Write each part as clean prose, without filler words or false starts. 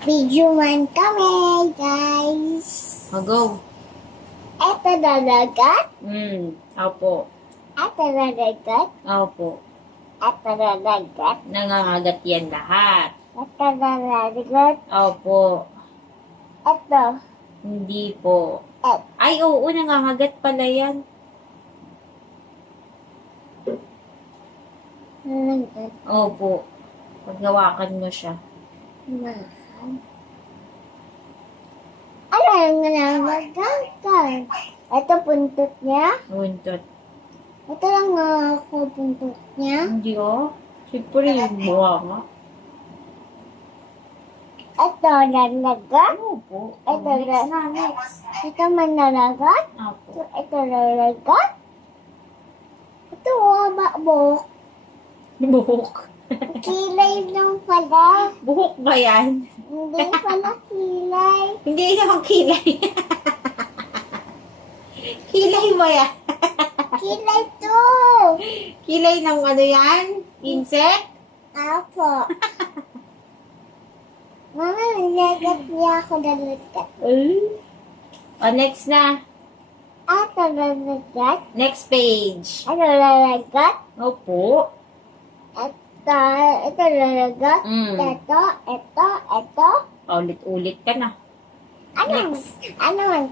Video man kami, guys. Go. Ito na dagat. Opo. Ito na dagat. Opo. Ito na dagat. Nangangagat yan lahat. Ito na dagat. Opo. Ito. Hindi po. Et. Ay, oo, nangangagat pala yan. Dagat. Opo. Paggawakan mo siya. Ano yung nangangagat? Ito puntot niya. Buntot. Ito lang ako puntot niya. Hindi oh. Siyempre, yung buha nga. Ito nalagat. Opo. Ito Next na, next. Ito man nalagat. Opo. Ito nalagat. Ito haba buhok. Buhok. Kilay lang pala. Buhok ba yan? Hindi pala kilay. Hindi naman kilay. Kilay ba yan? Kilay to. Kilay ng ano yan? Insect? Apo. Mama, nalagat niya ako nalagat. Next na. Ito nalagat. Next page. Ano nalagat? Opo. Ito nalagat. Mm. Ito. Ulit-ulit ka na. Ano? Next. Ano man?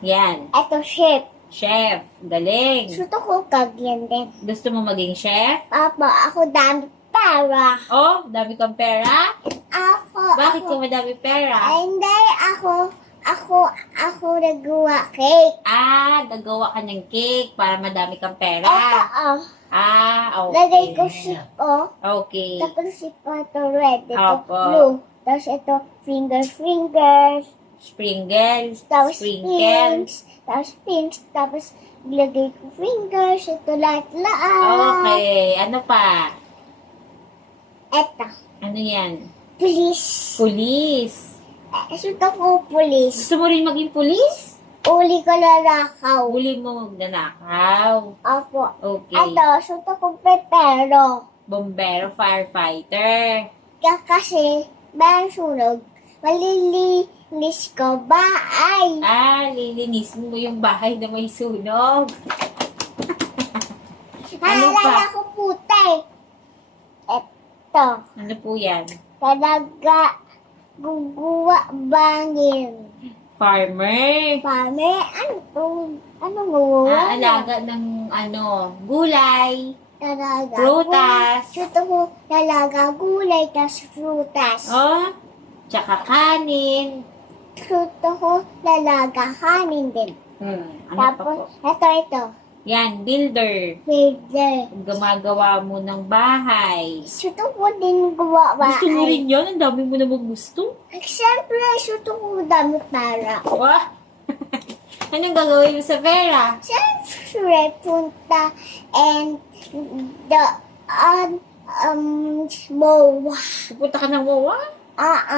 Yan. Ito shape. Chef. Galing. Gusto ko kagyan din. Gusto mo maging chef? Apo, ako dami pera. Oh, dami kang pera? Ako. Bakit ako, ka madami pera? Ay, hindi. Ako nagawa cake. Gagawa ka ng cake para madami kang pera. Ito, Okay. lagay ko sip, Okay. Tapos sip ko ito red. Ito Opo. blue. Tapos ito fingers. Sprinkles. Tapos Sprinkles. pinks. Tapos pinks. Tapos lagay ko fingers. Ito lahat. Okay. Ano pa? Ito. Ano yan? Police. Police. Gusto ko police. Gusto mo rin maging police? Uli ko lalakaw. Huli mo magnanakaw. Opo. Okay. Ito, gusto ko pepero. Bombero, firefighter. Kasi, bayang sunog, malilinis ko bahay. Lilinisin mo yung bahay na may sunog. Ano pa? Naalala ko puti. Ito, Ano po yan? talaga guguwa bangin. Farmer. Pame, ano to? Ano guguwa? Alaga ng gulay. Talaga. Prutas. Gusto ko talaga gulay, tas frutas. Tsaka kanin. Gusto ko talaga kanin din. Ano pa po? Tapos, ito. Yan, builder. Pwede. Gumagawa mo ng bahay. Gusto ko din gawa bahay. Gusto mo rin yan? Ang dami mo namang gusto. Siyempre, gusto ko dami para. Wah! Anong gagawin mo sa pera? Siyempre, punta and the mowa. Pupunta ka ng MOA?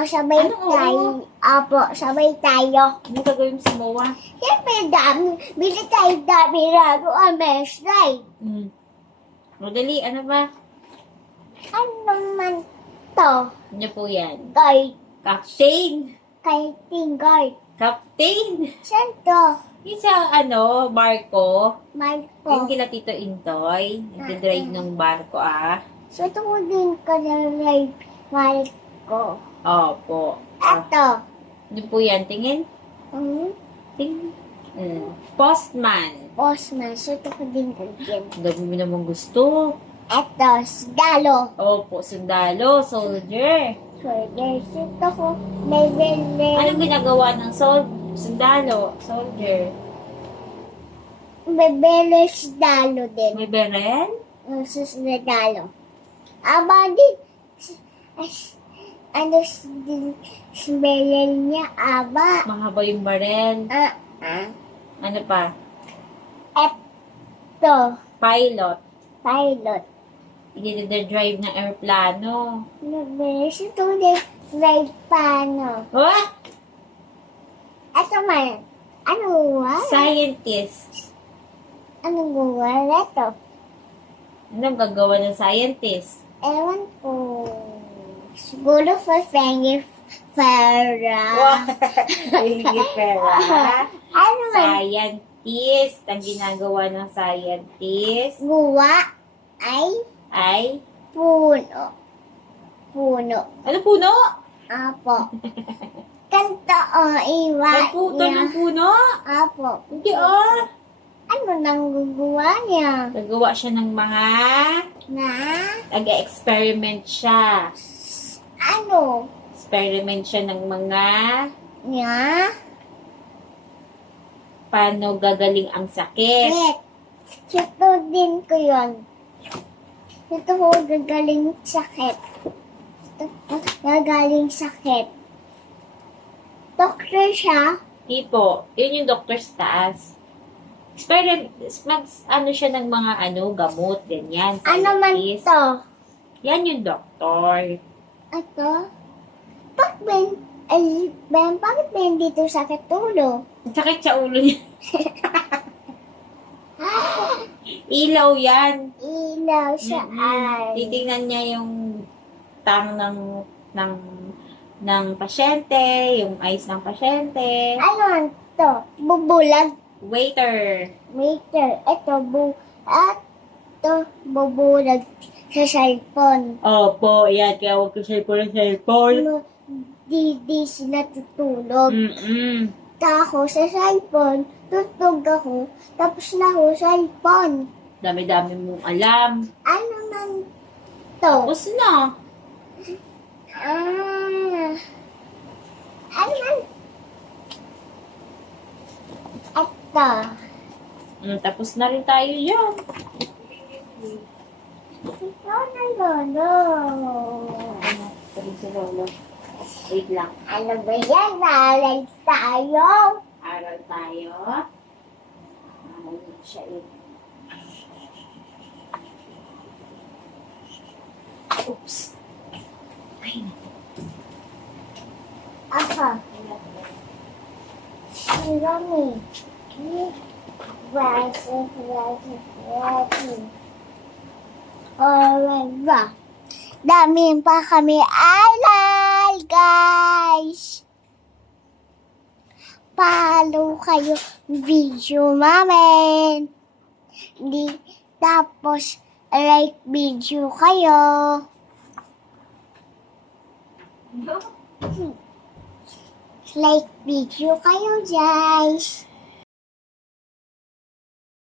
Sabay Ano, tayo. Apo, sabay tayo. Anong gagawin mo sa MOA? Siyempre, dami. Bili tayo dami laro ang mesray. Madali, ano ba? Ano man to? Ano po yan? Guard. Captain! Kay Tingard. Captain! Saan to? Yung sa barko, Marco. yung kila Tito Intoy, nagdadrive ng barko Gusto ko din ka na like Marco. Opo. Ito. Ano po yan? Tingin? Tingin. Postman. Postman. Gusto ko din ganyan. Ang dami mo namang gusto. Ito. Dalo. Opo, sundalo, soldier. Gusto ko may bele. Anong ginagawa ng sundalo, soldier? May bele dalo din. May beren? Sus na dalo. Aba din. Ano din si bele niya? Aba. Mahaba yung barel. Ano pa? Ito. Pilot. Pilot. Drive ng aeroplano. Gusto ko din like paano. What? Ito man. Ano gawa? Scientist. Anong gawa ito? Anong gagawa ng scientist? Ewan ko. Siguro for Pera. Baby pera. Ano man? Scientist. Ang ginagawa ng scientist Guwa ay ay, puno. Puno. ano puno? Apo. Kanto o iwa Nagputo niya. ng puno? Apo. Hindi ah. Ano nang gugawa niya? Nagawa siya ng mga, Na? nag-experiment siya. Ano? Experiment siya ng mga, Niya? paano gagaling ang sakit. Net. Ito din ko yun. Ito ko gagaling sakit. Ito ko gagaling sakit. Doktor siya. Tipo, yun yung doctor sa taas. Ano siya ng mga gamot, ganyan. Ano man scientist. to? Yan yung doktor. Ito? Bakit Ben dito sakit ulo? Ang sakit sa ulo niya. Ilaw yan. Ilaw siya ay. Titingnan niya yung tang ng pasyente, yung eyes ng pasyente. Ano man to? Bubulag. Waiter. Meter. Ito bubulag sa cellphone. Opo, yan. Kaya huwag ko cellphone ng cellphone. Ano, di sila tutulog. Ako sa cellphone, tutulog ako, tapos na ako sa cellphone. Dami-dami mong alam. Ano man to? Tapos na. Ano man? Ito. Tapos na rin tayo yan. Ito na lolo. Sabi si Lolo. Wait lang. Ano ba yan? Nalay tayo. Aral tayo. Siya eh. Oops. Ay, Ako. Si Romy. Alright. Dami pa kami alal, guys. Follow kayo video namin. Tapos like video kayo. Like video kayo, guys.